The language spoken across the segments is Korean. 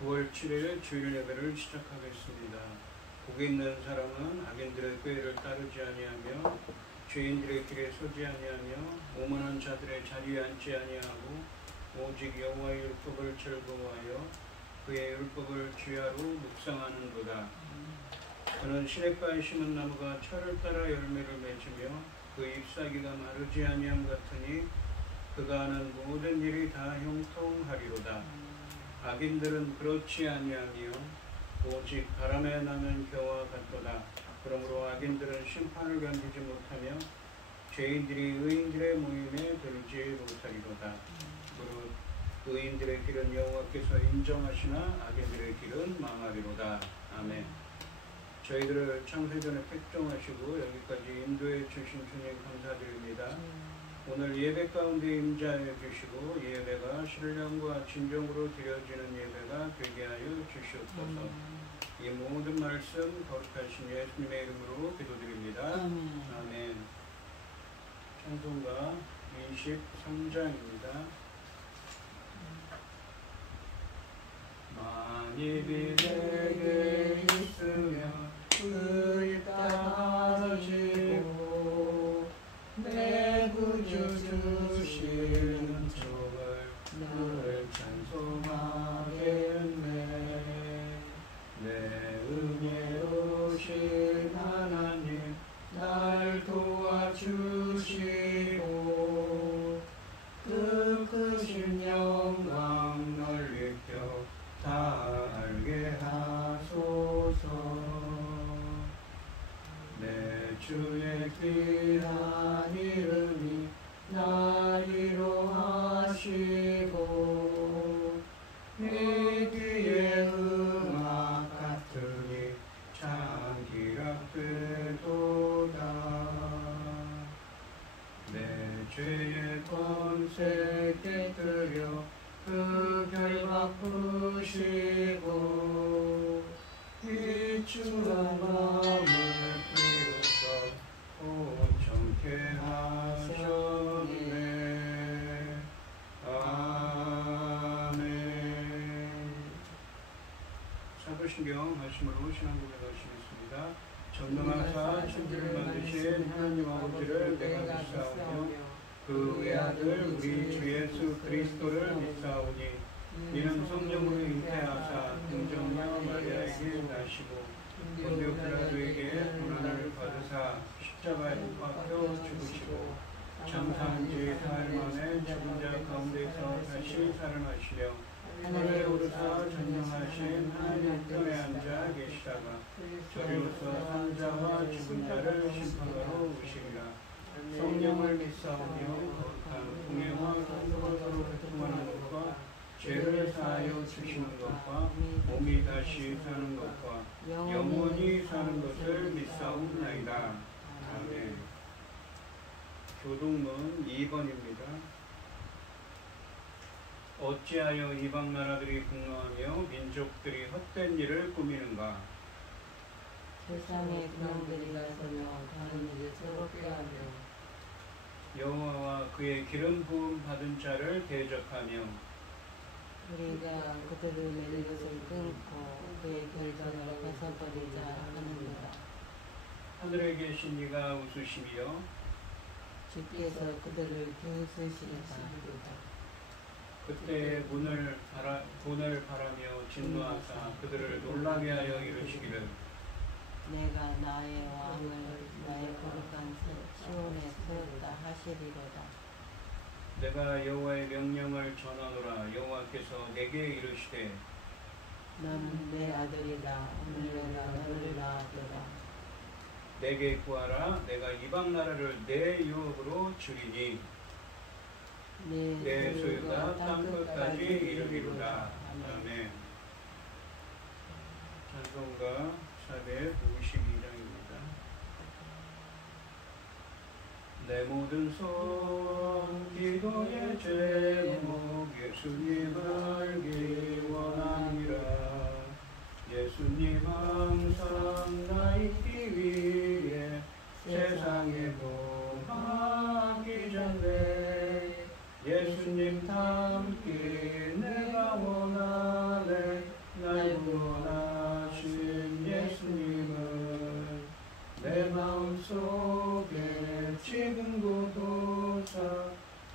9월 7일 주일 예배를 시작하겠습니다. 복이 있는 사람은 악인들의 꾀를 따르지 아니하며 죄인들의 길에 서지 아니하며 오만한 자들의 자리에 앉지 아니하고 오직 여호와의 율법을 즐거워하여 그의 율법을 주야로 묵상하는도다. 그는 시냇가에 심은 나무가 철을 따라 열매를 맺으며 그 잎사귀가 마르지 아니함 같으니 그가 하는 모든 일이 다 형통하리로다. 악인들은 그렇지 아니하며 오직 바람에 나는 겨와 같도다. 그러므로 악인들은 심판을 견디지 못하며 죄인들이 의인들의 모임에 들지 못하리로다. 무릇 의인들의 길은 여호와께서 인정하시나 악인들의 길은 망하리로다. 아멘. 저희들을 창세전에 택정하시고 여기까지 인도해 주신 주님 감사드립니다. 오늘 예배 가운데 임재하여 주시고 예배가 신령과 진정으로 드려지는 예배가 되게 하여 주시옵소서. 이 모든 말씀 거룩하신 예수님의 이름으로 기도드립니다. 아멘. 찬송가 23장입니다. 만입이 내게 있으면 그의 따라지고 내 구주 주시는 종을 늘 찬송하겠네. 내 은혜로우신 하나님 날 도와주시고 그 크신 영광 넓히켜 다 알게 하소서. 내 주의 귀한 이름이 날 위로하시고 네 귀에 음악 같으니 참 기락되도다. 내 죄의 권세 깨뜨려 그 결박 푸시고 비추한 마음을 비로소 온전케 하셨네. 아멘. 사도신경 말씀으로 신앙고백 하시겠습니다. 전능하사 천지를 만드신 하나님 아버지를 내가 믿사오며 그 외아들 우리 주 예수 그리스도를 믿사오니 이는 성령으로 잉태하사 동정녀 마리아에게 나시고 본디오 빌라도에게 고난을 받으사 십자가에 못 박혀 죽으시고 장사한 지 사흘 만에 죽은 자 가운데서 다시 살아나시려 하늘에 오르사 전능하신 하나님 편에 앉아 계시다가 저리로서 산자와 죽은 자를 심판하러 오시리라. 성령을 믿사오며 거룩한 공예와 성도가 서로 교통하는 것과 죄를 사하여 주시는 것과 몸이 다시 사는 것과 영원히 사는 것을 믿사옵나이다. 아멘. 교동문 2번입니다. 어찌하여 이방 나라들이 분노하며 민족들이 헛된 일을 꾸미는가? 세상의 군왕들이 나서며 다른 일을 새롭게 하며 여호와와 그의 기름 부음 받은 자를 대적하며 우리가 그들을 내는 것을 끊고 그의 결단을 벗어버리자 하는도다. 하늘에 계신 이가 웃으시며 주께서 그들을 비웃으시리다. 그때 본을 바라며 진노하사 그들을 놀라게 하여 이르시기를 내가 나의 왕을 나의 거룩한 시온에 세웠다 하시리로다. 내가 여호와의 명령을 전하노라. 여호와께서 내게 이르시되 너는 내 아들이라. 오늘 내가 너를 낳았도다. 내게 구하라. 내가 이방 나라를 내 유업으로 주리니 내 소유가 땅끝까지 이르리로다. 아멘. 찬송가 452장입니다. 내 모든 손 기도의 제목 예수님을 기원하니라. 예수님 항상 나 있기 위해 세상에 도하기 전에 예수님 닮기 내가 원하네. 내 마음속에 지금도 사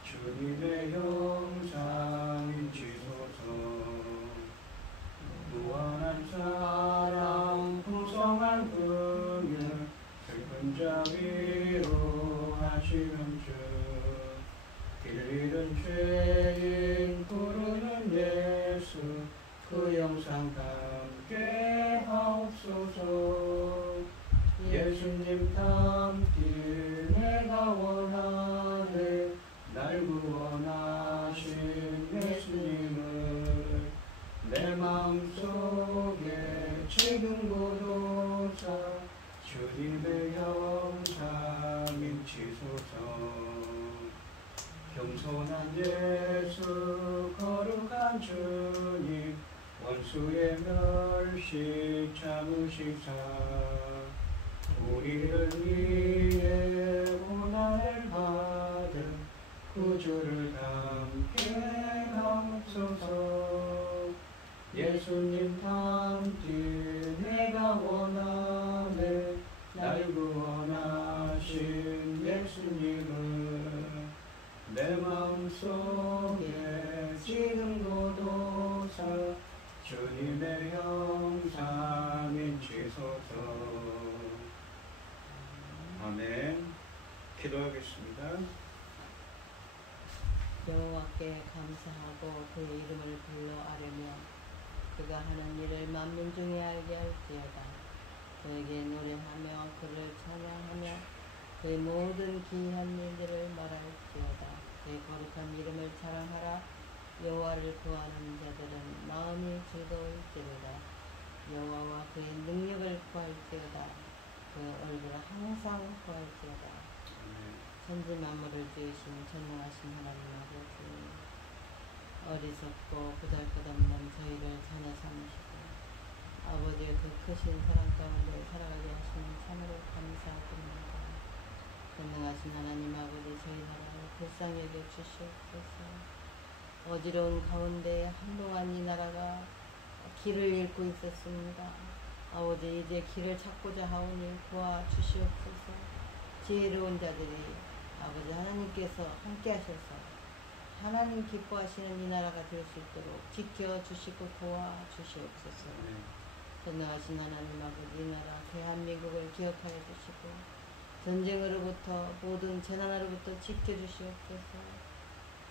주님의 형상 지소서. 무한한 사랑 풍성한 긍휼 슬픈 자 위로 하시는 주. 길 잃은 죄인 부르는 예수 그 영상 함께 하옵소서. 예수님 닮기 내가 원하네. 날 구원하신 예수님을 내 마음속에 지금 고도사 주님의 형상 인치소서. 겸손한 예수 거룩한 주님 원수의 멸시 참으시사 우리를 위해 고난을 받은 구주를 함께 하옵소서. 예수님 닮기 내가 원하네. 날 구원하신 예수님을 내 마음속에 지금 고도사 주님의 형상 인치소서. 아멘. 기도하겠습니다. 여호와께 감사하고 그의 이름을 불러 아뢰며 그가 하는 일을 만민 중에 알게 할지어다. 그에게 노래하며 그를 찬양하며 그의 모든 기이한 일들을 말할지어다. 그의 거룩한 이름을 자랑하라. 여호와를 구하는 자들은 마음이 즐거울지로다. 여호와와 그의 능력을 구할지어다. 그의 얼굴을 항상 구할지어다. 천지 만물을 지으신 전능하신 하나님 아버지, 어리석고 보잘것없는 저희를 자녀 삼으시고 아버지의 그 크신 사랑 가운데 살아가게 하시는 참으로 감사드립니다. 전능하신 하나님 아버지, 저희 나라를 불쌍히 여겨 주시옵소서. 어지러운 가운데 한동안 이 나라가 길을 잃고 있었습니다. 아버지, 이제 길을 찾고자 하오니 도와주시옵소서. 지혜로운 자들이 아버지 하나님께서 함께 하셔서 하나님 기뻐하시는 이 나라가 될 수 있도록 지켜주시고 도와주시옵소서. 전능하신 하나님 아버지, 이 나라 대한민국을 기억하여 주시고 전쟁으로부터 모든 재난으로부터 지켜주시옵소서.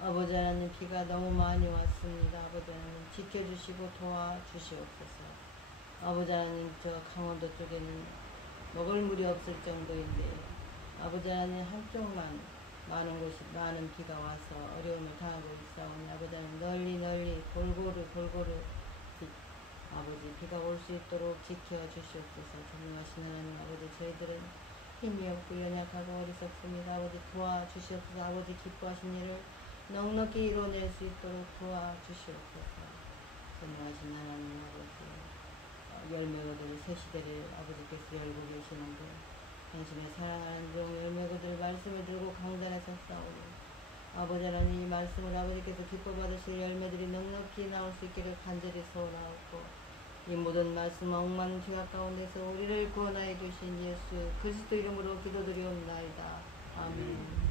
아버지 하나님, 비가 너무 많이 왔습니다. 아버지 하나님 지켜주시고 도와주시옵소서. 아버지 하나님, 저 강원도 쪽에는 먹을 물이 없을 정도인데 아버지 하나님, 한쪽만 많은 곳이 많은 비가 와서 어려움을 당하고 있사오니 아버지 하나님, 널리 골고루 아버지 비가 올 수 있도록 지켜주시옵소서. 전능하신 하나님 아버지, 저희들은 힘이 없고 연약하고 어리석습니다. 아버지 도와주시옵소서. 아버지 기뻐하신 일을 넉넉히 이뤄낼 수 있도록 도와주시옵소서. 전능하신 하나님 아버지, 열매거들 새 시대를 아버지께서 열고 계시는데 당신의 사랑하는 종 열매거들 말씀을 들고 강단에서 싸우고 아버지 하나님, 이 말씀을 아버지께서 기뻐 받으실 열매들이 넉넉히 나올 수 있기를 간절히 소원하옵고 이 모든 말씀 억만 죄악 가운데서 우리를 구원하여 주신 예수 그리스도 이름으로 기도드리옵나이다. 아멘.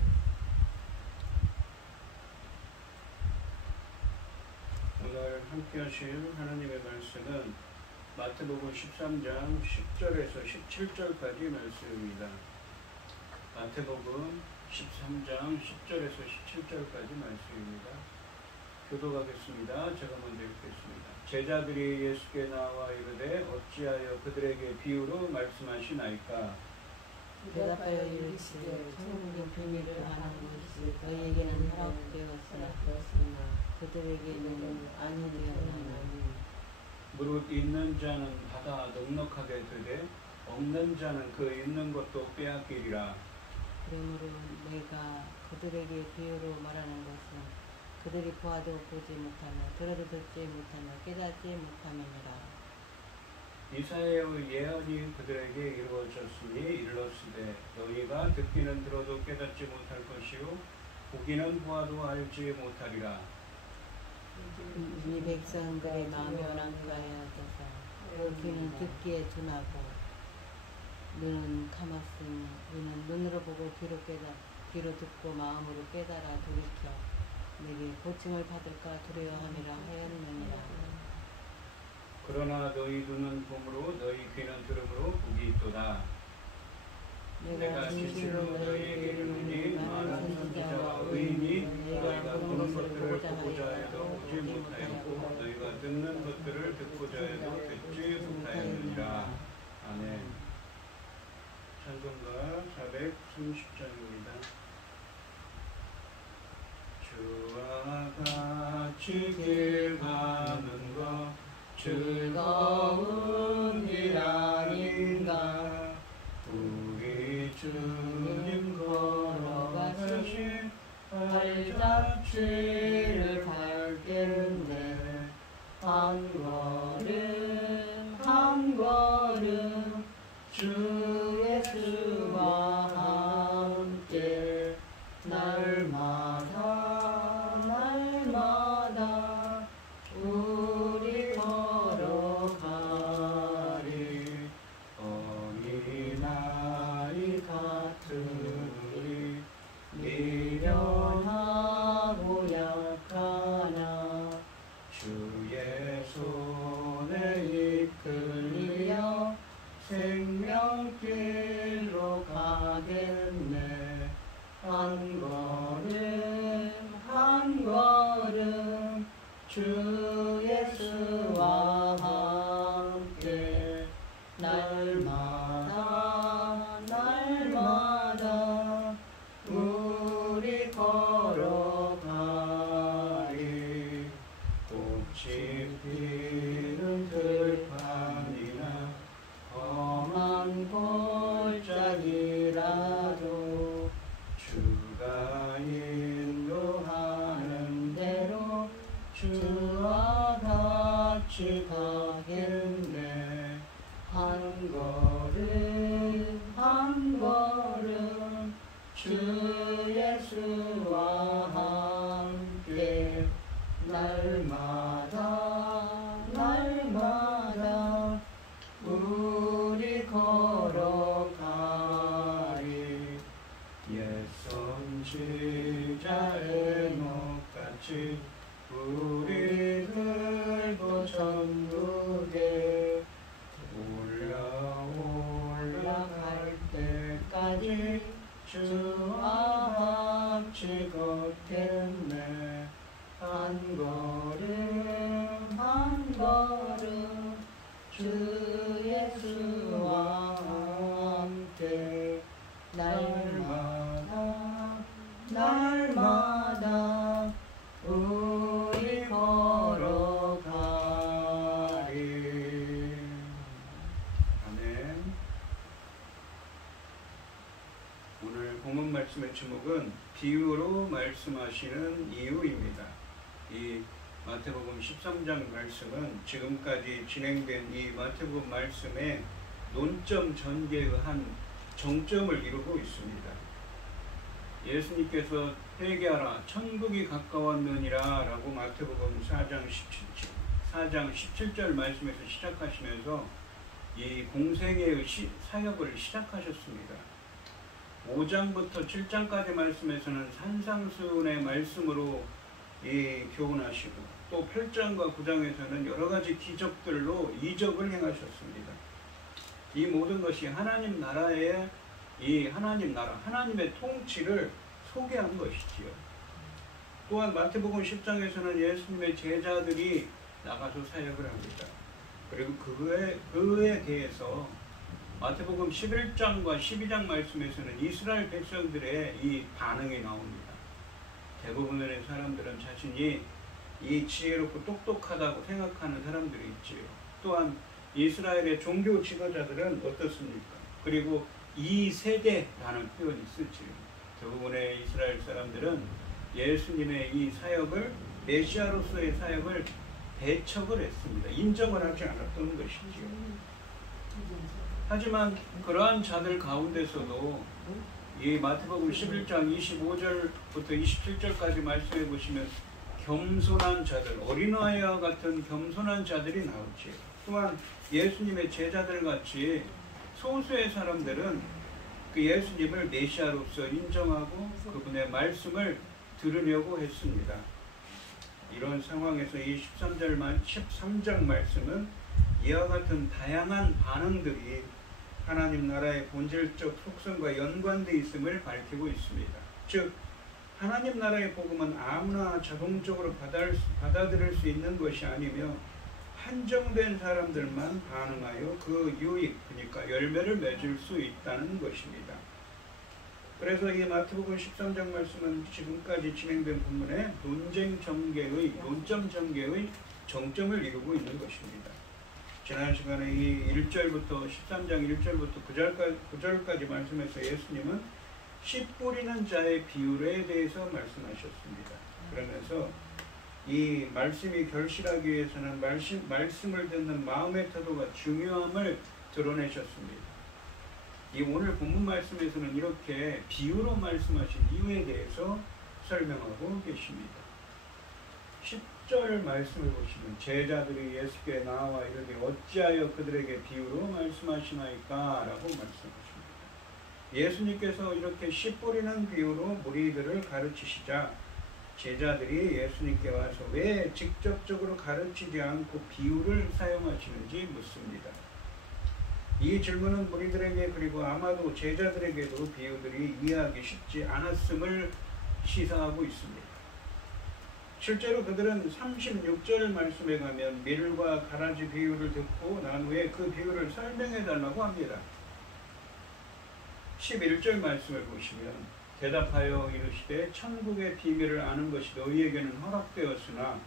오늘 함께 하실 하나님의 말씀은 마태복음 13장 10절에서 17절까지 말씀입니다. 마태복음 13장 10절에서 17절까지 말씀입니다. 교도하겠습니다. 제가 먼저 읽겠습니다. 제자들이 예수께 나와 이르되 어찌하여 그들에게 비유로 말씀하시나이까? 대답하여 이르시되 천국의 비밀을 아는 것이 너희에게는 허락되었으나 그들에게는 아니되었나니 무릇 있는 자는 받아 넉넉하게 되되 없는 자는 그 있는 것도 빼앗기리라. 그러므로 내가 그들에게 비유로 말하는 것은 그들이 보아도 보지 못하며 들어도 듣지 못하며 깨닫지 못하느니라. 이사야의 예언이 그들에게 이루어졌으니 이르렀으되 너희가 듣기는 들어도 깨닫지 못할 것이요 보기는 보아도 알지 못하리라. 이 백성들의 마음이 완악하여져서 귀는 듣기에 둔하고 눈은 감았으니 이는 눈으로 보고 귀로 듣고 마음으로 깨달아 돌이켜 내게 고침을 받을까 두려워함이라 하였느니라. 그러나 너희 눈은 봄으로 너희 귀는 들음으로 복이 있도다. 내가 진실로 너희에게 이르노니 많은 선지자와 의인이 너희가 보는 것들을 보고자 해도 보지 못하였고 너희가 듣는 것들을 듣고자 해도 듣지 못하였느니라. 아멘. 찬송가 430장입니다. 주와 같이 길 가는 것 즐거운 일 아닌가. 우리 주님 걸어가신 발자취를 밟겠네. 한 걸음 한 걸음 주 예수와 함께 날마다 날마다 우리 걸어가리. 어린아이 같은 우리 미련하고 약하나 주의 손에 이끌려 생명길로 가겠네. 한 걸음 한 걸음 주 예수와 함께 날마다 날마다 우리 걸어가리. 꽃이 피는 들판이나 험한 골짜기라도 주가 인도하는 대로 주와 같이 가겠네. 한 걸음 한 걸음 주 예수와 함께 날마다 날마다 우리 걸어가리. 옛 선지자 에녹같이 우리 들고 천국에 올라갈 때까지 주와 같이 걷겠네. 한 걸음 한 걸음 주 예수와 함께 날마다 날마다 우리 걸어가리. 아멘. 오늘 본문 말씀의 제목은 비유로 말씀하시는 이유입니다. 이 마태복음 13장 말씀은 지금까지 진행된 이 마태복음 말씀의 논점 전개의 한 정점을 이루고 있습니다. 예수님께서 회개하라 천국이 가까웠느니라 라고 마태복음 4장 17절 말씀에서 시작하시면서 이 공생애의 사역을 시작하셨습니다. 5장부터 7장까지 말씀에서는 산상수훈의 말씀으로 교훈하시고 또 8장과 9장에서는 여러 가지 기적들로 이적을 행하셨습니다. 이 모든 것이 하나님 나라의 하나님의 통치를 소개한 것이지요. 또한 마태복음 10장에서는 예수님의 제자들이 나가서 사역을 합니다. 그리고 그에 대해서 마태복음 11장과 12장 말씀에서는 이스라엘 백성들의 이 반응이 나옵니다. 대부분의 사람들은 자신이 이 지혜롭고 똑똑하다고 생각하는 사람들이 있지요. 또한 이스라엘의 종교 지도자들은 어떻습니까? 그리고 이 세대라는 표현이 쓰지요. 대부분의 이스라엘 사람들은 예수님의 이 사역을 메시아로서의 사역을 배척을 했습니다. 인정을 하지 않았던 것이지요. 하지만 그러한 자들 가운데서도 이 마태복음 11장 25절부터 27절까지 말씀해 보시면 겸손한 자들, 어린아이와 같은 겸손한 자들이 나오지요. 또한 예수님의 제자들 같이 소수의 사람들은 그 예수님을 메시아로서 인정하고 그분의 말씀을 들으려고 했습니다. 이런 상황에서 이 13장 말씀은 이와 같은 다양한 반응들이 하나님 나라의 본질적 속성과 연관되어 있음을 밝히고 있습니다. 즉 하나님 나라의 복음은 아무나 자동적으로 받아들일 수 있는 것이 아니며 한정된 사람들만 반응하여 그 유익, 그러니까 열매를 맺을 수 있다는 것입니다. 그래서 이 마태복음 13장 말씀은 지금까지 진행된 본문의 논점 전개의 정점을 이루고 있는 것입니다. 지난 시간에 이 1절부터 13장 1절부터 9절까지 말씀해서 예수님은 씨 뿌리는 자의 비율에 대해서 말씀하셨습니다. 그러면서 이 말씀이 결실하기 위해서는 말씀을 듣는 마음의 태도가 중요함을 드러내셨습니다. 이 오늘 본문 말씀에서는 이렇게 비유로 말씀하신 이유에 대해서 설명하고 계십니다. 10절 말씀을 보시면 제자들이 예수께 나와 이르되 어찌하여 그들에게 비유로 말씀하시나이까? 라고 말씀하십니다. 예수님께서 이렇게 씨 뿌리는 비유로 무리들을 가르치시자 제자들이 예수님께 와서 왜 직접적으로 가르치지 않고 비유를 사용하시는지 묻습니다. 이 질문은 무리들에게 그리고 아마도 제자들에게도 비유들이 이해하기 쉽지 않았음을 시사하고 있습니다. 실제로 그들은 36절 말씀에 가면 밀과 가라지 비유를 듣고 난 후에 그 비유를 설명해 달라고 합니다. 11절 말씀을 보시면 대답하여 이르시되 천국의 비밀을 아는 것이 너희에게는 허락되었으나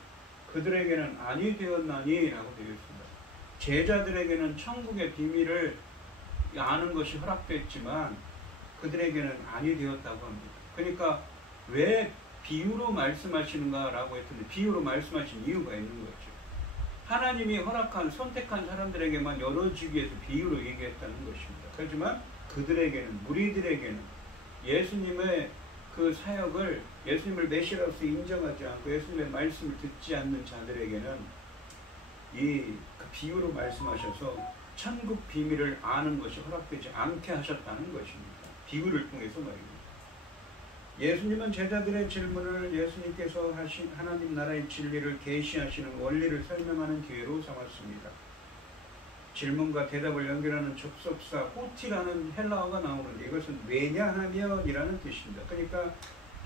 그들에게는 아니 되었나니 라고 되어 있습니다. 제자들에게는 천국의 비밀을 아는 것이 허락됐지만 그들에게는 아니 되었다고 합니다. 그러니까 왜 비유로 말씀하시는가 라고 했더니 비유로 말씀하신 이유가 있는 거죠. 하나님이 허락한 선택한 사람들에게만 열어주기 위해서 비유로 얘기했다는 것입니다. 하지만 그들에게는 무리들에게는 예수님의 그 사역을 예수님을 메시아로서 인정하지 않고 예수님의 말씀을 듣지 않는 자들에게는 그 비유로 말씀하셔서 천국 비밀을 아는 것이 허락되지 않게 하셨다는 것입니다. 비유를 통해서 말입니다. 예수님은 제자들의 질문을 예수님께서 하신 하나님 나라의 진리를 계시하시는 원리를 설명하는 기회로 삼았습니다. 질문과 대답을 연결하는 접속사 호티라는 헬라어가 나오는데 이것은 왜냐하면이라는 뜻입니다. 그러니까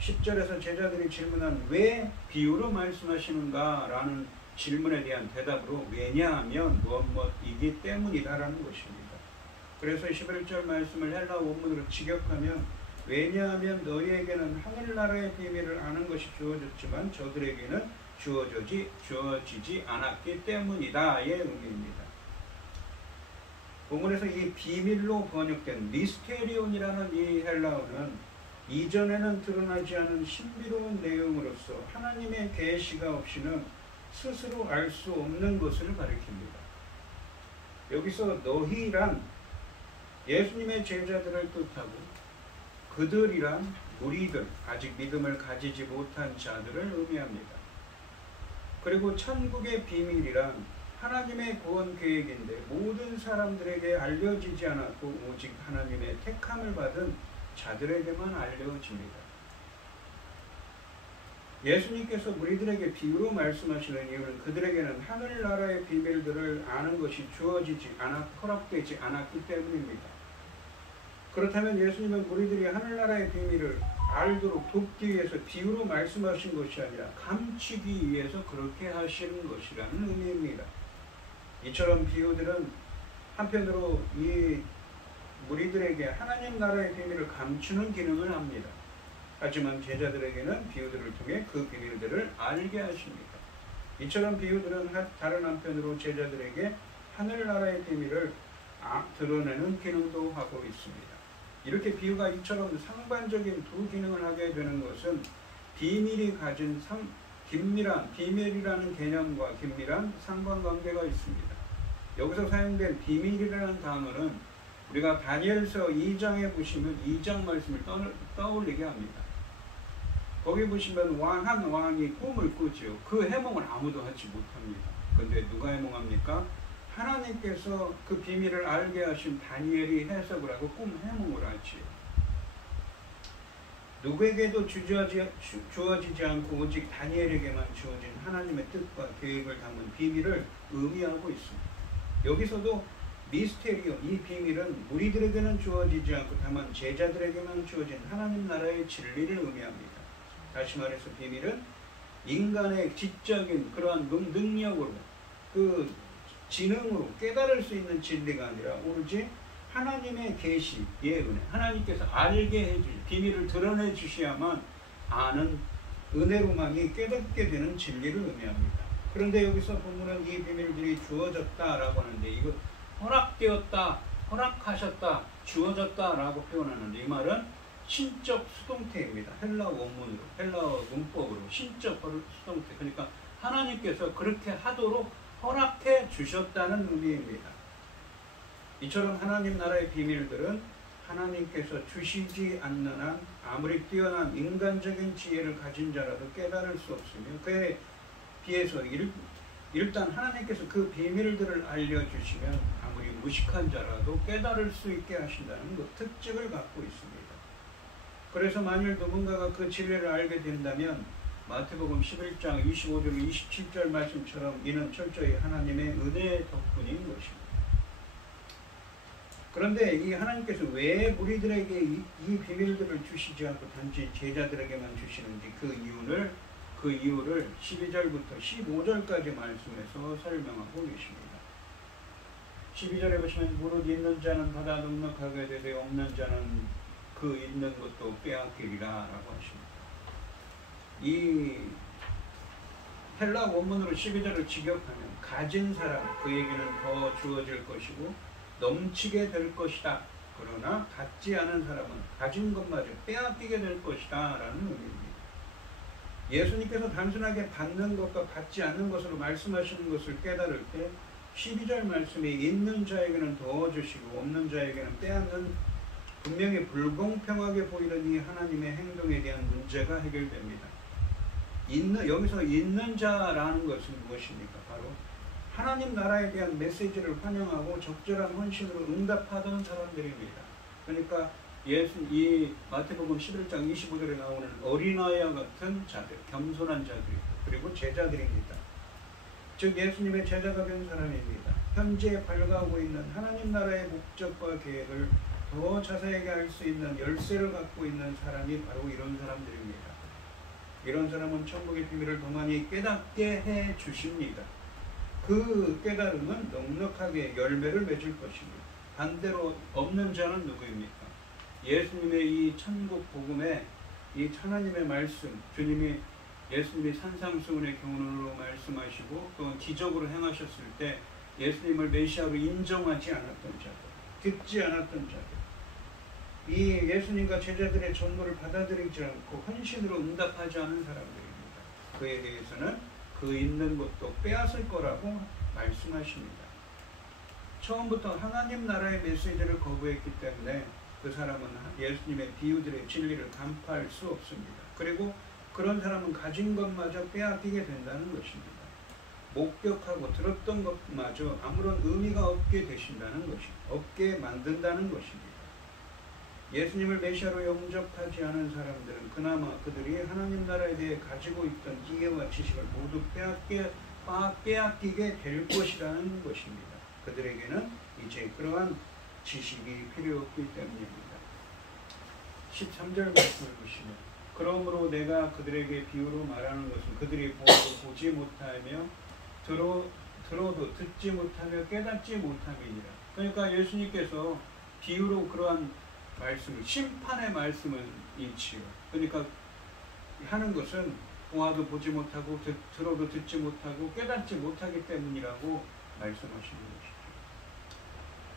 10절에서 제자들이 질문한 왜 비유로 말씀하시는가 라는 질문에 대한 대답으로 왜냐하면 무엇이기 때문이다라는 것입니다. 그래서 11절 말씀을 헬라어 원문으로 직역하면 왜냐하면 너희에게는 하늘나라의 비밀을 아는 것이 주어졌지만 저들에게는 주어지지 않았기 때문이다의 의미입니다. 본문에서 이 비밀로 번역된 미스테리온이라는 이 헬라어는 이전에는 드러나지 않은 신비로운 내용으로서 하나님의 계시가 없이는 스스로 알 수 없는 것을 가리킵니다. 여기서 너희란 예수님의 제자들을 뜻하고 그들이란 무리들, 아직 믿음을 가지지 못한 자들을 의미합니다. 그리고 천국의 비밀이란 하나님의 구원 계획인데 모든 사람들에게 알려지지 않았고 오직 하나님의 택함을 받은 자들에게만 알려집니다. 예수님께서 무리들에게 비유로 말씀하시는 이유는 그들에게는 하늘나라의 비밀들을 아는 것이 허락되지 않았기 때문입니다. 그렇다면 예수님은 무리들이 하늘나라의 비밀을 알도록 돕기 위해서 비유로 말씀하신 것이 아니라 감추기 위해서 그렇게 하시는 것이라는 의미입니다. 이처럼 비유들은 한편으로 이 무리들에게 하나님 나라의 비밀을 감추는 기능을 합니다. 하지만 제자들에게는 비유들을 통해 그 비밀들을 알게 하십니다. 이처럼 비유들은 다른 한편으로 제자들에게 하늘나라의 비밀을 드러내는 기능도 하고 있습니다. 이렇게 비유가 이처럼 상반적인 두 기능을 하게 되는 것은 비밀이 가진 비밀이라는 개념과 긴밀한 상관관계가 있습니다. 여기서 사용된 비밀이라는 단어는 우리가 다니엘서 2장에 보시면 2장 말씀을 떠올리게 합니다. 거기 보시면 한 왕이 꿈을 꾸지요. 그 해몽을 아무도 하지 못합니다. 근데 누가 해몽합니까? 하나님께서 그 비밀을 알게 하신 다니엘이 해석을 하고 꿈 해몽을 하지. 누구에게도 주어지지 않고 오직 다니엘에게만 주어진 하나님의 뜻과 계획을 담은 비밀을 의미하고 있습니다. 여기서도 미스테리오, 이 비밀은 무리들에게는 주어지지 않고 다만 제자들에게만 주어진 하나님 나라의 진리를 의미합니다. 다시 말해서 비밀은 인간의 지적인 그러한 능력으로, 그 지능으로 깨달을 수 있는 진리가 아니라 오로지 하나님의 계시, 은혜, 하나님께서 알게 해줄 비밀을 드러내 주셔야만 아는 은혜로만이 깨닫게 되는 진리를 의미합니다. 그런데 여기서 본문은 이 비밀들이 주어졌다라고 하는데, 이거 허락되었다, 허락하셨다, 주어졌다라고 표현하는데, 이 말은 신적 수동태입니다. 헬라어 원문으로, 헬라어 문법으로 신적 수동태. 그러니까 하나님께서 그렇게 하도록 허락해 주셨다는 의미입니다. 이처럼 하나님 나라의 비밀들은 하나님께서 주시지 않는 한 아무리 뛰어난 인간적인 지혜를 가진 자라도 깨달을 수 없으며, 그에 비해서 일단 하나님께서 그 비밀들을 알려주시면 아무리 무식한 자라도 깨달을 수 있게 하신다는 그 특징을 갖고 있습니다. 그래서 만일 누군가가 그 진리를 알게 된다면 마태복음 11장 25절 27절 말씀처럼 이는 철저히 하나님의 은혜의 덕분인 것입니다. 그런데 이 하나님께서 왜 무리들에게 이 비밀들을 주시지 않고 단지 제자들에게만 주시는지 그 이유를 12절부터 15절까지 말씀에서 설명하고 계십니다. 12절에 보시면 무릇 있는 자는 받아 넉넉하게 되되 없는 자는 그 있는 것도 빼앗기리라 라고 하십니다. 이 헬라 원문으로 12절을 직역하면 가진 사람, 그에게는 더 주어질 것이고 넘치게 될 것이다. 그러나 갖지 않은 사람은 가진 것마저 빼앗기게 될 것이다 라는 의미입니다. 예수님께서 단순하게 받는 것과 받지 않는 것으로 말씀하시는 것을 깨달을 때 12절 말씀이 있는 자에게는 더 주시고 없는 자에게는 빼앗는, 분명히 불공평하게 보이는 이 하나님의 행동에 대한 문제가 해결됩니다. 여기서 있는 자라는 것은 무엇입니까? 바로 하나님 나라에 대한 메시지를 환영하고 적절한 헌신으로 응답하던 사람들입니다. 그러니까 이 마태복음 11장 25절에 나오는 어린아이와 같은 자들, 겸손한 자들, 그리고 제자들입니다. 즉 예수님의 제자가 된 사람입니다. 현재 밝아오고 있는 하나님 나라의 목적과 계획을 더 자세하게 알 수 있는 열쇠를 갖고 있는 사람이 바로 이런 사람들입니다. 이런 사람은 천국의 비밀을 더 많이 깨닫게 해 주십니다. 그 깨달음은 넉넉하게 열매를 맺을 것입니다. 반대로 없는 자는 누구입니까? 예수님의 이 천국 복음에 이 하나님의 말씀, 예수님이 산상수훈의 교훈으로 말씀하시고 또 기적으로 행하셨을 때 예수님을 메시아로 인정하지 않았던 자들, 듣지 않았던 자들, 이 예수님과 제자들의 전도를 받아들이지 않고 헌신으로 응답하지 않은 사람들입니다. 그에 대해서는 그 있는 것도 빼앗을 거라고 말씀하십니다. 처음부터 하나님 나라의 메시지를 거부했기 때문에 그 사람은 예수님의 비유들의 진리를 간파할 수 없습니다. 그리고 그런 사람은 가진 것마저 빼앗기게 된다는 것입니다. 목격하고 들었던 것마저 아무런 의미가 없게 만든다는 것입니다. 예수님을 메시아로 영접하지 않은 사람들은 그나마 그들이 하나님 나라에 대해 가지고 있던 이해와 지식을 모두 빼앗기게 될 것이라는 것입니다. 그들에게는 이제 그러한 지식이 필요 없기 때문입니다. 13절 말씀을 보시면 그러므로 내가 그들에게 비유로 말하는 것은 그들이 보아도 보지 못하며 들어도 듣지 못하며 깨닫지 못함이니라. 그러니까 예수님께서 비유로 그러한 말씀을, 심판의 말씀은 이치요. 그러니까 하는 것은 보아도 보지 못하고 들어도 듣지 못하고 깨닫지 못하기 때문이라고 말씀하시는 것이죠.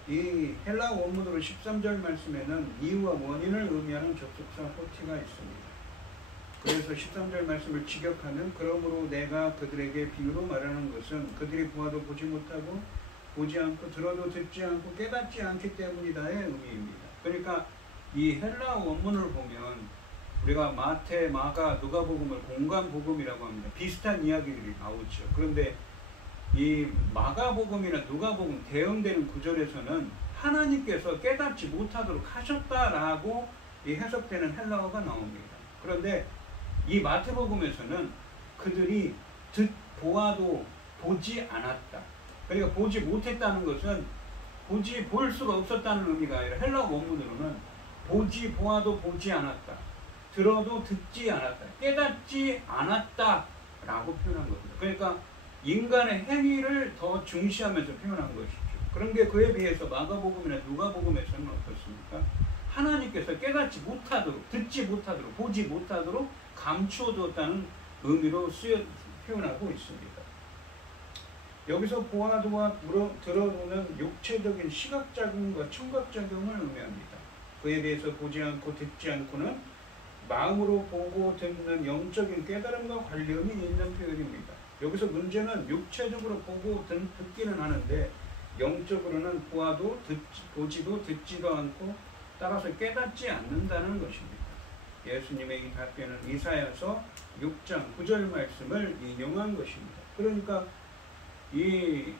이 헬라 원문으로 13절 말씀에는 이유와 원인을 의미하는 접속사 호티가 있습니다. 그래서 13절 말씀을 직역하면 그러므로 내가 그들에게 비유로 말하는 것은 그들이 보아도 보지 못하고 보지 않고 들어도 듣지 않고 깨닫지 않기 때문이다의 의미입니다. 그러니까 이 헬라 원문을 보면 우리가 마태, 마가, 누가복음을 공간 복음이라고 합니다. 비슷한 이야기들이 나오죠. 그런데 이 마가복음이나 누가복음 대응되는 구절에서는 하나님께서 깨닫지 못하도록 하셨다라고 이 해석되는 헬라어가 나옵니다. 그런데 이 마태복음에서는 그들이 보아도 보지 않았다. 그러니까 보지 못했다는 것은 볼 수가 없었다는 의미가 아니라 헬라어 원문으로는 보아도 보지 않았다. 들어도 듣지 않았다. 깨닫지 않았다라고 표현한 겁니다. 그러니까 인간의 행위를 더 중시하면서 표현한 것이죠. 그런 게 그에 비해서 마가복음이나 누가복음에서는 어떻습니까? 하나님께서 깨닫지 못하도록, 듣지 못하도록, 보지 못하도록 감추어두었다는 의미로 표현하고 있습니다. 여기서 보아도와 들어도는 육체적인 시각작용과 청각작용을 의미합니다. 그에 대해서 보지 않고 듣지 않고는 마음으로 보고 듣는 영적인 깨달음과 관련이 있는 표현입니다. 여기서 문제는 육체적으로 보고 듣기는 하는데 영적으로는 보지도 듣지도 않고 따라서 깨닫지 않는다는 것입니다. 예수님의 이 답변은 이사야서 6장 9절 말씀을 인용한 것입니다. 그러니까 이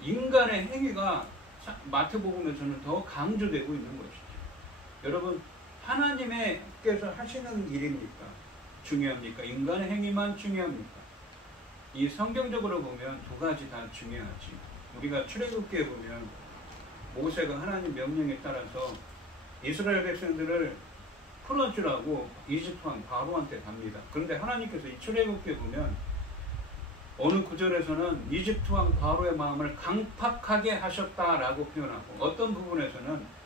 인간의 행위가 마태복음에서는 더 강조되고 있는 것이죠. 여러분, 하나님께서 하시는 일입니까? 중요합니까? 인간의 행위만 중요합니까? 이 성경적으로 보면 두 가지 다 중요하지. 우리가 출애굽기에 보면 모세가 하나님 명령에 따라서 이스라엘 백성들을 풀어주라고 이집트 왕 바로한테 갑니다. 그런데 하나님께서 이 출애굽기에 보면 어느 구절에서는 이집트 왕 바로의 마음을 강팍하게 하셨다라고 표현하고, 어떤 부분에서는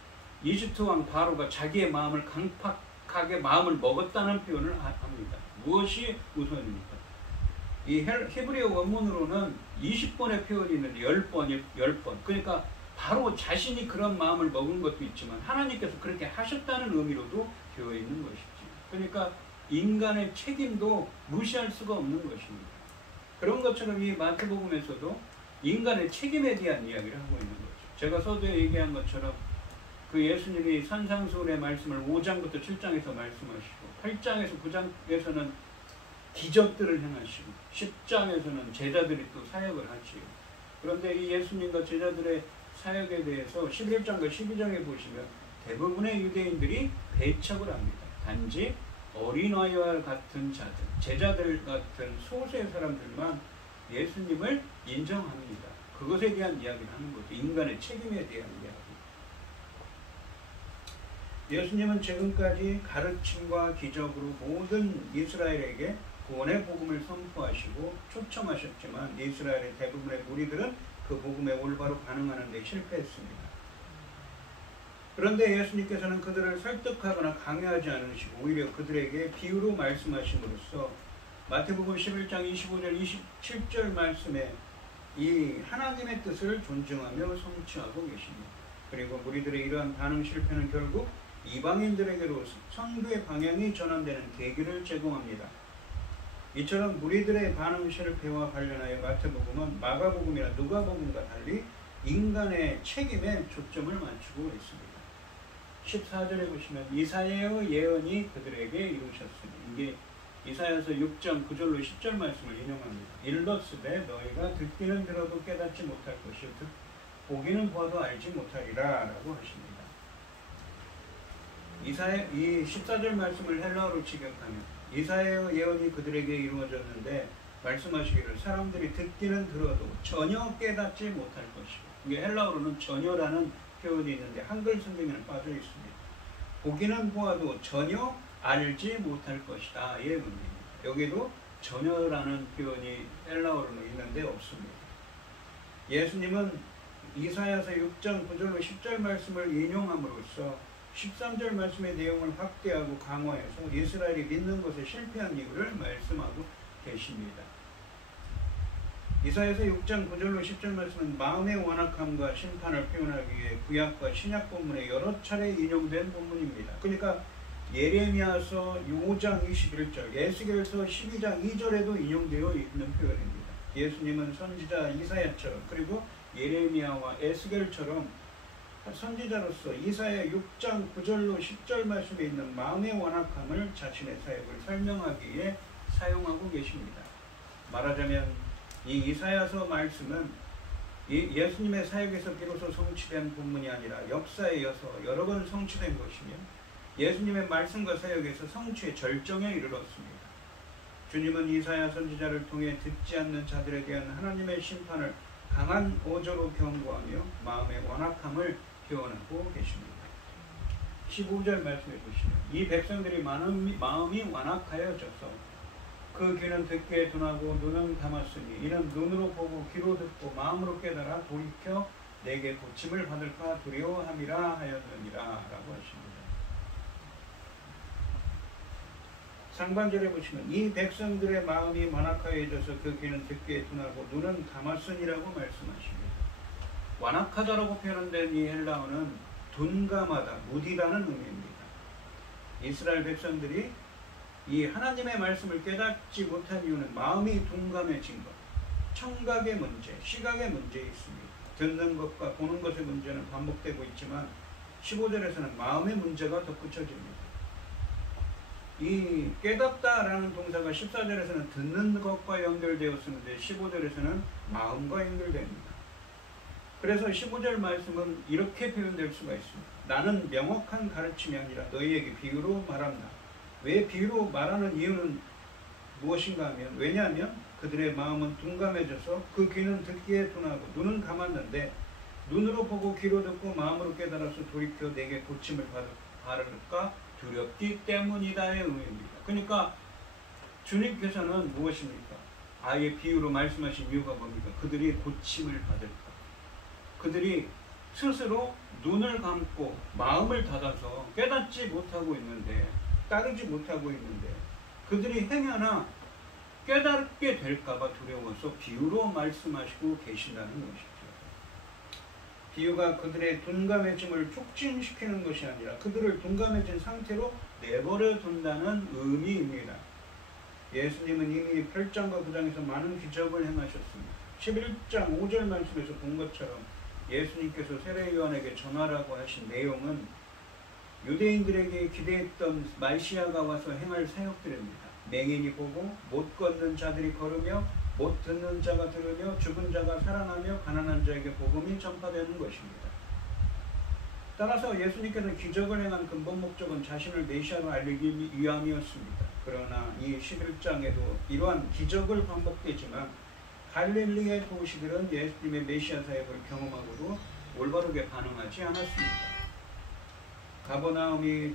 이집트 왕 바로가 자기의 마음을 강팍하게 마음을 먹었다는 표현을 합니다. 무엇이 우선입니까? 이 히브리어 원문으로는 20번의 표현이 있는데 10번. 그러니까 바로 자신이 그런 마음을 먹은 것도 있지만 하나님께서 그렇게 하셨다는 의미로도 되어 있는 것이지. 그러니까 인간의 책임도 무시할 수가 없는 것입니다. 그런 것처럼 이 마태복음에서도 인간의 책임에 대한 이야기를 하고 있는 거죠. 제가 서두에 얘기한 것처럼 그 예수님이 산상수훈의 말씀을 5장부터 7장에서 말씀하시고 8장에서 9장에서는 기적들을 행하시고 10장에서는 제자들이 또 사역을 하지요. 그런데 이 예수님과 제자들의 사역에 대해서 11장과 12장에 보시면 대부분의 유대인들이 배척을 합니다. 단지 어린아이와 같은 자들, 제자들 같은 소수의 사람들만 예수님을 인정합니다. 그것에 대한 이야기를 하는 거죠. 인간의 책임에 대한 이야기. 예수님은 지금까지 가르침과 기적으로 모든 이스라엘에게 구원의 복음을 선포하시고 초청하셨지만 이스라엘의 대부분의 무리들은 그 복음에 올바로 반응하는 데 실패했습니다. 그런데 예수님께서는 그들을 설득하거나 강요하지 않으시고 오히려 그들에게 비유로 말씀하심으로써 마태복음 11장 25절 27절 말씀에 이 하나님의 뜻을 존중하며 성취하고 계십니다. 그리고 무리들의 이러한 반응 실패는 결국 이방인들에게로 선교의 방향이 전환되는 계기를 제공합니다. 이처럼 무리들의 반응 실패와 관련하여 마태복음은 마가복음이나 누가복음과 달리 인간의 책임에 초점을 맞추고 있습니다. 14절에 보시면 이사야의 예언이 그들에게 이루셨으니, 이게 이사야서 6장 9절로 10절 말씀을 인용합니다. 일러스되 너희가 듣기는 들어도 깨닫지 못할 것이요 보기는 보아도 알지 못하리라 라고 하십니다. 이 14절 말씀을 헬라어로 직역하면 이사야의 예언이 그들에게 이루어졌는데 말씀하시기를 사람들이 듣기는 들어도 전혀 깨닫지 못할 것이고, 이게 헬라어로는 전혀라는 표현이 있는데 한글 성경에는 빠져 있습니다. 보기는 보아도 전혀 알지 못할 것이다. 이 의미입니다. 여기도 전혀라는 표현이 헬라어로는 있는데 없습니다. 예수님은 이사야서 6장 9절로 10절 말씀을 인용함으로써 13절 말씀의 내용을 확대하고 강화해서 이스라엘이 믿는 것에 실패한 이유를 말씀하고 계십니다. 이사야서 6장 9절로 10절 말씀은 마음의 완악함과 심판을 표현하기 위해 구약과 신약 본문에 여러 차례 인용된 본문입니다. 그러니까 예레미야서 5장 21절, 에스겔서 12장 2절에도 인용되어 있는 표현입니다. 예수님은 선지자 이사야처럼, 그리고 예레미야와 에스겔처럼 선지자로서 이사야 6장 9절로 10절 말씀에 있는 마음의 완악함을 자신의 사역을 설명하기 위해 사용하고 계십니다. 말하자면 이 이사야서 말씀은 예수님의 사역에서 비로소 성취된 본문이 아니라 역사에 이어서 여러 번 성취된 것이며 예수님의 말씀과 사역에서 성취의 절정에 이르렀습니다. 주님은 이사야 선지자를 통해 듣지 않는 자들에 대한 하나님의 심판을 강한 어조로 경고하며 마음의 완악함을 표현하고 계십니다. 15절 말씀해 보시면 이 백성들이 마음이 완악하여져서 그 귀는 듣기에 둔하고 눈은 감았으니 이는 눈으로 보고 귀로 듣고 마음으로 깨달아 돌이켜 내게 고침을 받을까 두려워함이라 하였느니라 라고 하십니다. 상반절에 보시면 이 백성들의 마음이 완악하여져서 그 귀는 듣기에 둔하고 눈은 감았으니라고 말씀하십니다. 완악하다라고 표현된 이 헬라어는 둔감하다, 무디다는 의미입니다. 이스라엘 백성들이 이 하나님의 말씀을 깨닫지 못한 이유는 마음이 둔감해진 것, 청각의 문제, 시각의 문제 있습니다. 듣는 것과 보는 것의 문제는 반복되고 있지만 15절에서는 마음의 문제가 덧붙여집니다. 이 깨닫다라는 동사가 14절에서는 듣는 것과 연결되었었는데 15절에서는 마음과 연결됩니다. 그래서 15절 말씀은 이렇게 표현될 수가 있습니다. 나는 명확한 가르침이 아니라 너희에게 비유로 말한다. 왜 비유로 말하는 이유는 무엇인가 하면 왜냐하면 그들의 마음은 둔감해져서 그 귀는 듣기에 둔하고 눈은 감았는데 눈으로 보고 귀로 듣고 마음으로 깨달아서 돌이켜 내게 고침을 받을까 두렵기 때문이다의 의미입니다. 그러니까 주님께서는 무엇입니까? 아예 비유로 말씀하신 이유가 뭡니까? 그들이 고침을 받을까? 그들이 스스로 눈을 감고 마음을 닫아서 깨닫지 못하고 있는데 따르지 못하고 있는데 그들이 행여나 깨닫게 될까봐 두려워서 비유로 말씀하시고 계신다는 것이죠. 비유가 그들의 둔감해짐을 촉진시키는 것이 아니라 그들을 둔감해진 상태로 내버려 둔다는 의미입니다. 예수님은 이미 8장과 9장에서 많은 기적을 행하셨습니다. 11장 5절 말씀에서 본 것처럼 예수님께서 세례 요한에게 전하라고 하신 내용은 유대인들에게 기대했던 메시아가 와서 행할 사역들입니다. 맹인이 보고 못 걷는 자들이 걸으며 못 듣는 자가 들으며 죽은 자가 살아나며 가난한 자에게 복음이 전파되는 것입니다. 따라서 예수님께서 기적을 행한 근본 목적은 자신을 메시아로 알리기 위함이었습니다. 그러나 이 11장에도 이러한 기적을 반복되지만 갈릴리의 도시들은 예수님의 메시아 사역을 경험하고도 올바르게 반응하지 않았습니다. 가버나움이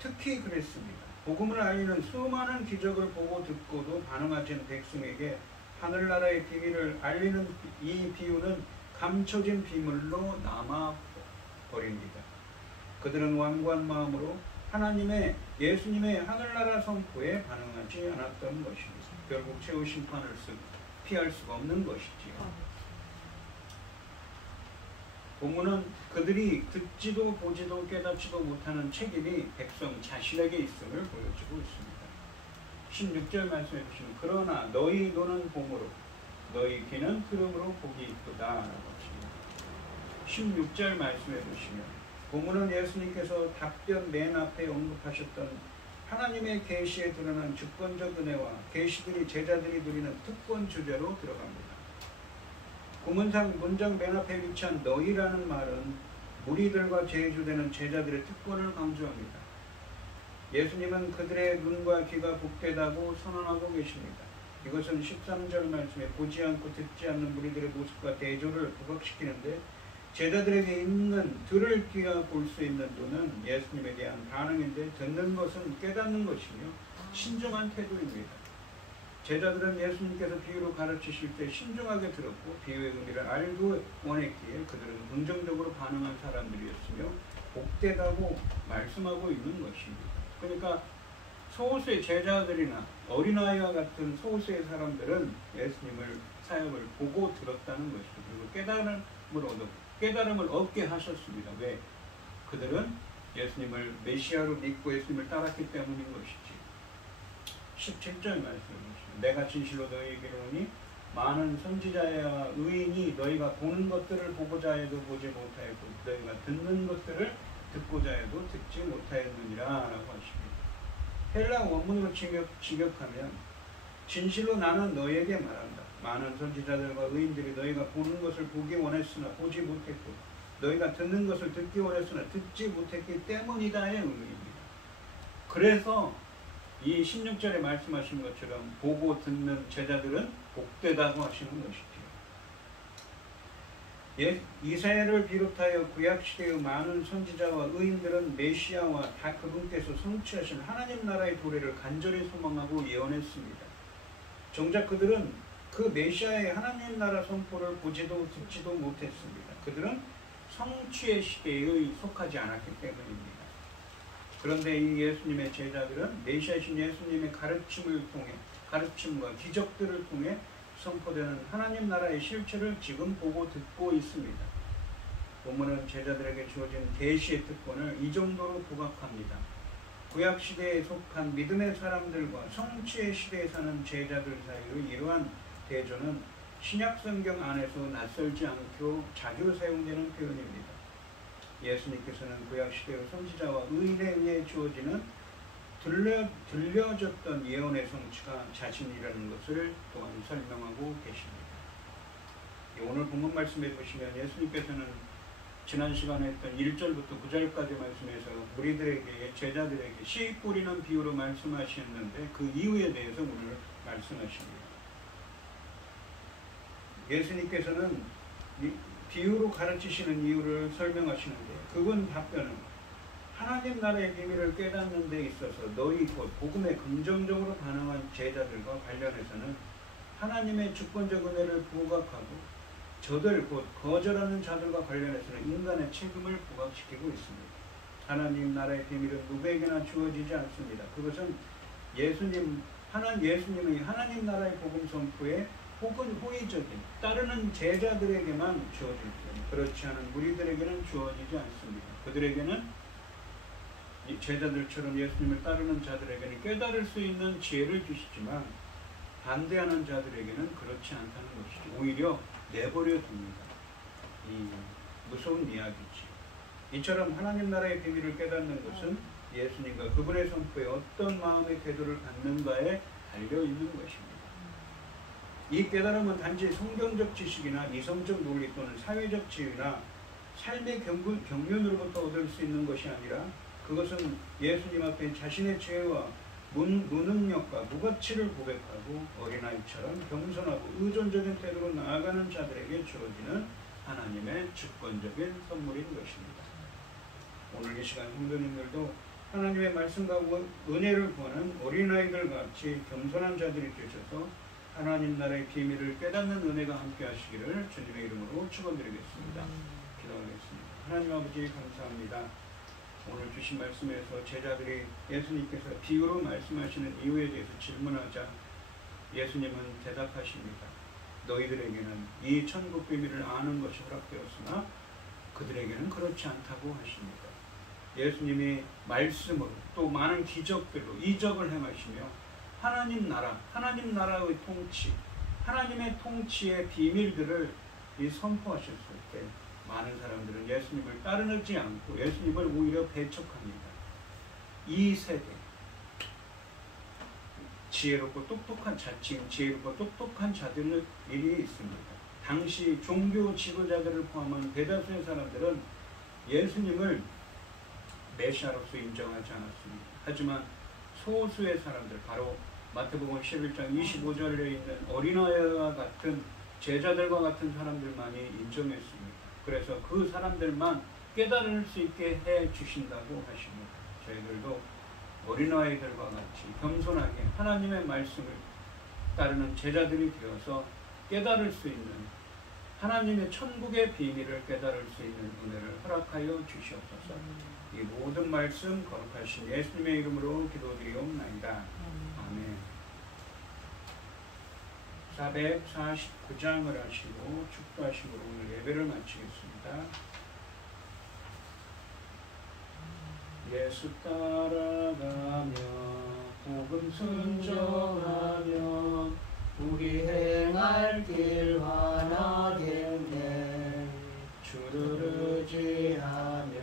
특히 그랬습니다. 복음을 알리는 수많은 기적을 보고 듣고도 반응하지 않은 백성에게 하늘나라의 비밀을 알리는 이 비유는 감춰진 비밀로 남아버립니다. 그들은 완고한 마음으로 예수님의 하늘나라 선포에 반응하지 않았던 것입니다. 결국 최후 심판을 피할 수가 없는 것이지요. 본문은 그들이 듣지도 보지도 깨닫지도 못하는 책임이 백성 자신에게 있음을 보여주고 있습니다. 16절 말씀해 보시면 그러나 너희 눈은 봄으로 너희 귀는 들음으로 복이 있도다 라고 하십니다. 16절 말씀해 보시면 본문은 예수님께서 답변 맨 앞에 언급하셨던 하나님의 계시에 드러난 주권적 은혜와 계시들이 제자들이 누리는 특권 주제로 들어갑니다. 구문상 문장 맨 앞에 위치한 너희라는 말은 무리들과 제주되는 제자들의 특권을 강조합니다. 예수님은 그들의 눈과 귀가 복되다고 선언하고 계십니다. 이것은 13절 말씀에 보지 않고 듣지 않는 무리들의 모습과 대조를 부각시키는데 제자들에게 있는 들을 귀와 볼 수 있는 눈은 예수님에 대한 반응인데 듣는 것은 깨닫는 것이며 신중한 태도입니다. 제자들은 예수님께서 비유로 가르치실 때 신중하게 들었고 비유의 의미를 알고 원했기에 그들은 긍정적으로 반응한 사람들이었으며 복되다고 말씀하고 있는 것입니다. 그러니까 소수의 제자들이나 어린아이와 같은 소수의 사람들은 예수님을 사역을 보고 들었다는 것이죠. 그리고 깨달음을 얻게 하셨습니다. 왜? 그들은 예수님을 메시아로 믿고 예수님을 따랐기 때문인 것이지. 17절 말씀입니다. 내가 진실로 너희에게 이르노니 많은 선지자와 의인이 너희가 보는 것들을 보고자 해도 보지 못하였고 너희가 듣는 것들을 듣고자 해도 듣지 못하였느니라 라고 하십니다. 헬라 원문으로 직역하면 진실로 나는 너희에게 말한다. 많은 선지자들과 의인들이 너희가 보는 것을 보기 원했으나 보지 못했고 너희가 듣는 것을 듣기 원했으나 듣지 못했기 때문이다의 의미입니다. 그래서 이 16절에 말씀하신 것처럼 보고 듣는 제자들은 복되다고 하시는 것이지요. 이사야를 비롯하여 구약시대의 많은 선지자와 의인들은 메시아와 다 그분께서 성취하신 하나님 나라의 도래를 간절히 소망하고 예언했습니다. 정작 그들은 그 메시아의 하나님 나라 선포를 보지도 듣지도 못했습니다. 그들은 성취의 시대에 속하지 않았기 때문입니다. 그런데 이 예수님의 제자들은 메시아신 예수님의 가르침과 기적들을 통해 선포되는 하나님 나라의 실체를 지금 보고 듣고 있습니다. 본문은 제자들에게 주어진 계시의 특권을 이 정도로 부각합니다. 구약시대에 속한 믿음의 사람들과 성취의 시대에 사는 제자들 사이의 이러한 대조는 신약성경 안에서 낯설지 않고 자주 사용되는 표현입니다. 예수님께서는 구약시대의 선지자와 의인에 의해 주어지는 들려졌던 예언의 성취가 자신이라는 것을 또한 설명하고 계십니다. 오늘 본문 말씀해 보시면 예수님께서는 지난 시간에 했던 1절부터 9절까지 말씀해서 무리들에게 제자들에게 씨 뿌리는 비유로 말씀하셨는데 그 이유에 대해서 오늘 말씀하십니다. 예수님께서는 비유로 가르치시는 이유를 설명하시는데 그분 답변은 하나님 나라의 비밀을 깨닫는 데 있어서 너희 곧 복음에 긍정적으로 반응한 제자들과 관련해서는 하나님의 주권적 은혜를 부각하고 저들 곧 거절하는 자들과 관련해서는 인간의 책임을 부각시키고 있습니다. 하나님 나라의 비밀은 누구에게나 주어지지 않습니다. 그것은 예수님의 하나님 나라의 복음 선포에 혹은 호의적인 따르는 제자들에게만 주어질 뿐 그렇지 않은 무리들에게는 주어지지 않습니다. 그들에게는 제자들처럼 예수님을 따르는 자들에게는 깨달을 수 있는 지혜를 주시지만 반대하는 자들에게는 그렇지 않다는 것이죠. 오히려 내버려 둡니다. 이 무서운 이야기지. 이처럼 하나님 나라의 비밀을 깨닫는 것은 예수님과 그분의 선포에 어떤 마음의 태도를 갖는가에 달려있는 것입니다. 이 깨달음은 단지 성경적 지식이나 이성적 논리 또는 사회적 지위나 삶의 경륜으로부터 얻을 수 있는 것이 아니라 그것은 예수님 앞에 자신의 죄와 무능력과 무가치를 고백하고 어린아이처럼 겸손하고 의존적인 태도로 나아가는 자들에게 주어지는 하나님의 주권적인 선물인 것입니다. 오늘 이 시간 성도님들도 하나님의 말씀과 은혜를 구하는 어린아이들 같이 겸손한 자들이 되셔서 하나님 나라의 비밀을 깨닫는 은혜가 함께 하시기를 주님의 이름으로 축원드리겠습니다. 기도하겠습니다. 하나님 아버지 감사합니다. 오늘 주신 말씀에서 제자들이 예수님께서 비유로 말씀하시는 이유에 대해서 질문하자 예수님은 대답하십니다. 너희들에게는 이 천국 비밀을 아는 것이 허락되었으나 그들에게는 그렇지 않다고 하십니다. 예수님이 말씀으로 또 많은 기적들로 이적을 행하시며 하나님 나라의 통치, 하나님의 통치의 비밀들을 선포하셨을 때 많은 사람들은 예수님을 따르지 않고 예수님을 오히려 배척합니다. 이 세대 지혜롭고 똑똑한 자칭 지혜롭고 똑똑한 자들의 일이 있습니다. 당시 종교 지도자들을 포함한 대다수의 사람들은 예수님을 메시아로서 인정하지 않았습니다. 하지만 소수의 사람들, 바로 마태복음 11장 25절에 있는 어린아이와 같은 제자들과 같은 사람들만이 인정했습니다. 그래서 그 사람들만 깨달을 수 있게 해 주신다고 하십니다. 저희들도 어린아이들과 같이 겸손하게 하나님의 말씀을 따르는 제자들이 되어서 깨달을 수 있는 하나님의 천국의 비밀을 깨달을 수 있는 은혜를 허락하여 주시옵소서. 이 모든 말씀 거룩하신 예수님의 이름으로 기도드리옵나이다. 아멘. 449장을 하시고 축도하심으로 오늘 예배를 마치겠습니다. 예수 따라가며 복음 순종하며 우리 행할 길 환하겠네. 주를 의지하며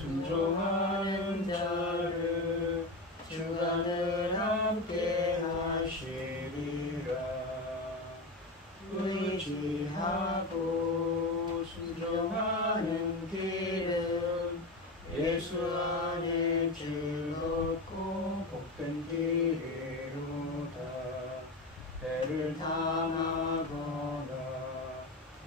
순종하는 자를 주가 늘 함께 하시리라. 안에 즐겁고 복된 길이로다. 배를 당하거나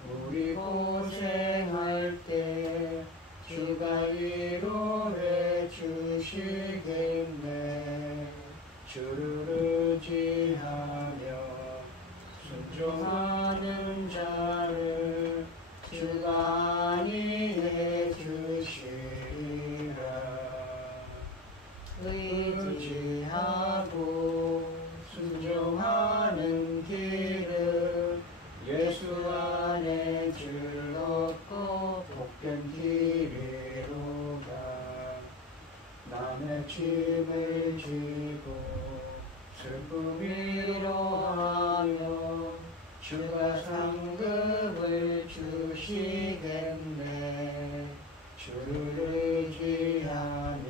우리 고생할 때 주가 위로해 주시겠네. 주를 의지하며 순종하는 자를 주가 안위해 주시리라. 의지하고 순종하는 길은 예수 안에 즐겁고 복된 길이로다. 남의 짐을 지고 슬픔 위로하며 주가 상급을 주시겠네. 주를 의지하며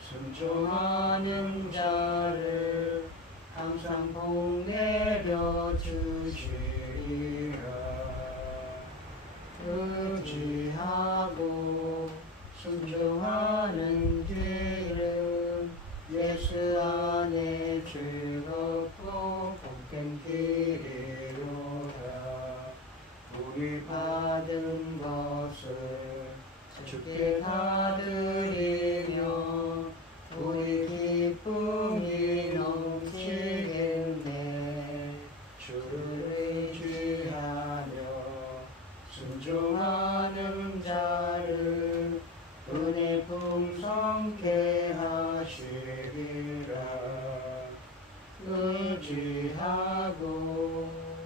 순종하는 자를 항상 복 내려 주시리라. 의지하고 순종하는 길은 예수 안에 즐겁고 복된 길이로다. 우리 받은 것을 주께 다 드리며 우리 기쁨이 넘치겠네. 주를 의지하며 순종하는 자를 은혜 풍성케 하시리라. 의지하고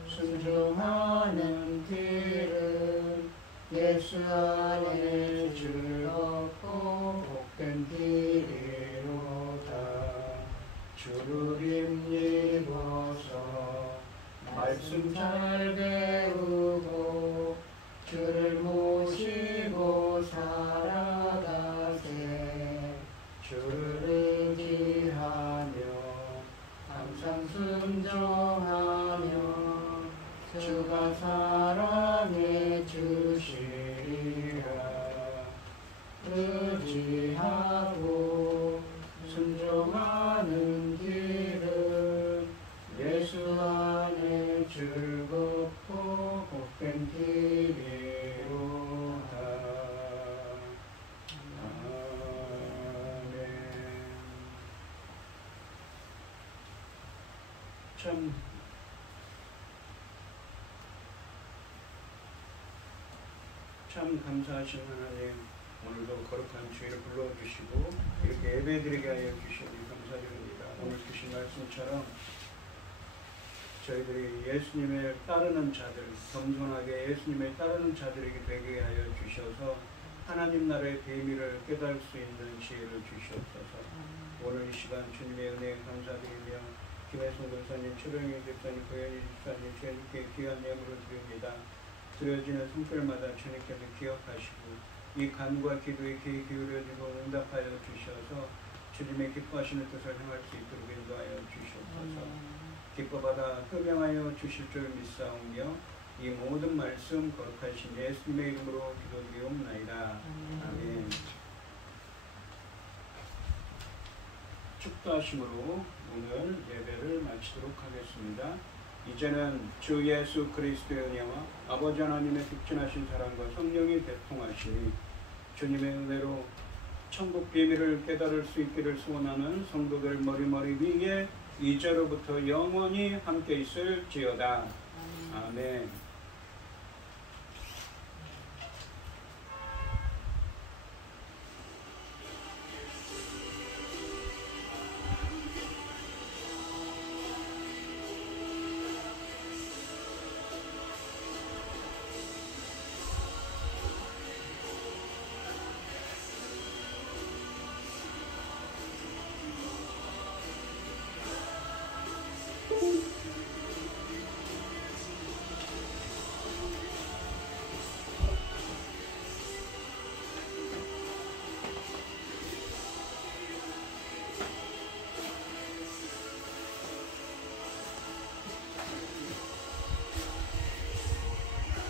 순종하는 길은 예수 안에 즐겁고 복된 길이로다. 주를 힘입어서 말씀 잘 배우고 주를 모시고 살아가세. 주를 의지하며 항상 순종하며 주가 사랑해 주시리라. 의지하고 순종하는 길은 예수 안에 즐겁고 복된 길이로다. 아멘. 참 감사하신 하나님, 오늘도 거룩한 주일을 불러주시고 이렇게 예배드리게 하여 주시니 감사드립니다. 오늘 주신 말씀처럼 저희들이 예수님을 따르는 자들, 겸손하게 예수님을 따르는 자들에게 되게 하여 주셔서 하나님 나라의 비밀을 깨달을 수 있는 지혜를 주시옵소서. 오늘 이 시간 주님의 은혜에 감사드리며 김혜성 권사님, 최병희 집사님, 고현희 집사님, 주님께 귀한 예물을 드립니다. 드려지는 성별마다 주님께서 기억하시고 이 간구와 기도에 귀 기울여지고 응답하여 주셔서 주님의 기뻐하시는 뜻을 행할 수 있도록 인도하여 주시옵소서. 기뻐받아 흠명하여 주실 줄 믿사오며 이 모든 말씀 거룩하신 예수님의 이름으로 기도드리옵나이다. 아멘. 축도하심으로 오늘 예배를 마치도록 하겠습니다. 이제는 주 예수 그리스도의 은혜와 아버지 하나님의 극진하신 사랑과 성령이 대통하시니 주님의 은혜로 천국 비밀을 깨달을 수 있기를 소원하는 성도들 머리머리 위에 이제로부터 영원히 함께 있을지어다. 아멘.